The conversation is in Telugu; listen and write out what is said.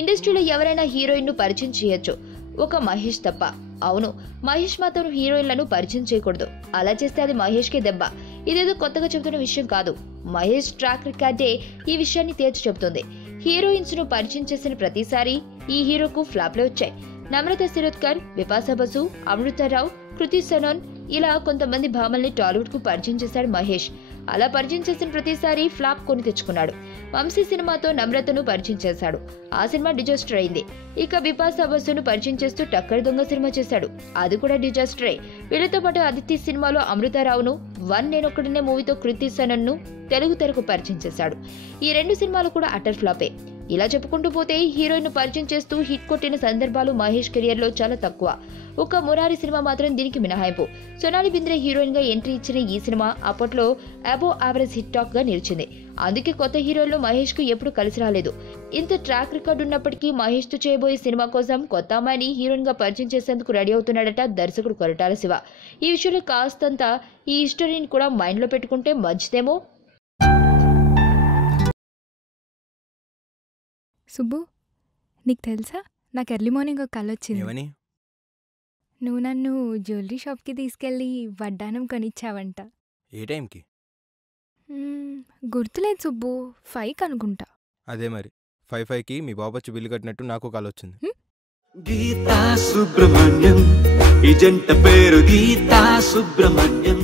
ఇండస్ట్రీలో ఎవరైనా హీరోయిన్ ను పరిచయం చేయొచ్చు, ఒక మహేష్ తప్ప. అవును, మహేష్ మాత్రం హీరోయిన్లను పరిచయం చేయకూడదు. అలా చేస్తే అది మహేష్ కే దెబ్బ. ఇదేదో కొత్తగా చెబుతున్న విషయం కాదు. మహేష్ ట్రాక్ రికార్డే ఈ విషయాన్ని తేల్చి చెబుతుంది. హీరోయిన్స్ ను పరిచయం చేసిన ప్రతిసారి ఈ హీరోకు ఫ్లాప్లే వచ్చాయి. నమ్రత శిరోద్కర్, బిపాసా బసు, అమృతారావు, కృతి సనోన్ ఇలా కొంతమంది భామల్ని టాలీవుడ్ కు పరిచయం చేశాడు మహేష్. అలా పరిచయం చేసిన ప్రతిసారి ఫ్లాప్ కొని తెచ్చుకున్నాడు. వంశీ సినిమాతో నమ్రతను పరిచయం చేశాడు. ఆ సినిమా డిజాస్టర్ అయింది. ఇక బిపాసా బసును పరిచయం చేస్తూ టక్కర్ దొంగ సినిమా చేశాడు. అది కూడా డిజాస్టరే. వీళ్ళతో పాటు అదితి సినిమాలో అమృతారావును, వన్ నేనొక్కడినే మూవీతో కృతి సనన్ ను తెలుగు తెరకు పరిచయం చేశాడు. ఈ 2 సినిమాలు కూడా అటర్ ఫ్లాపే. ఇలా చెప్పుకుంటూ పోతే హీరోయిన్ పరిచయం చేస్తూ హిట్ కొట్టిన సందర్భాలు మహేష్ కెరియర్ లో చాలా తక్కువ. ఒక మురారి సినిమా మాత్రం దీనికి మినహాయింపు. సోనాలి బింద్రే హీరోయిన్ గా ఎంట్రీ ఇచ్చిన ఈ సినిమా అప్పట్లో అబో యావరేజ్ హిట్ టాక్ గా నిలిచింది. అందుకే కొత్త హీరోయిన్లు మహేష్ కు ఎప్పుడు కలిసి రాలేదు. ఇంత ట్రాక్ రికార్డు ఉన్నప్పటికీ మహేష్ తో చేయబోయే సినిమా కోసం కొత్త అమ్మాయిని హీరోయిన్ గా పరిచయం చేసేందుకు రెడీ అవుతున్నాడట దర్శకుడు కొరటాల శివ. ఈ విషయంలో కాస్తంత ఈ హిస్టరీని కూడా మైండ్ లో పెట్టుకుంటే మంచిదేమో. సుబ్బు, నీకు తెలుసా, నాకు ఎర్లీ మార్నింగ్ ఒక కల వచ్చింది. నువ్వు నన్ను జ్యువెలరీ షాప్కి తీసుకెళ్ళి వడ్డానం కొనిచ్చావంట. ఏ టైంకి? గుర్తులేదు సుబ్బు, 5 అనుకుంటా. అదే మరి 5కి మీ బాబు వచ్చి బిల్లు కట్టినట్టు నాకు కాల్ వచ్చింది. గీతా సుబ్రహ్మణ్యం, ఈ జంట పేరు గీతా సుబ్రహ్మణ్యం.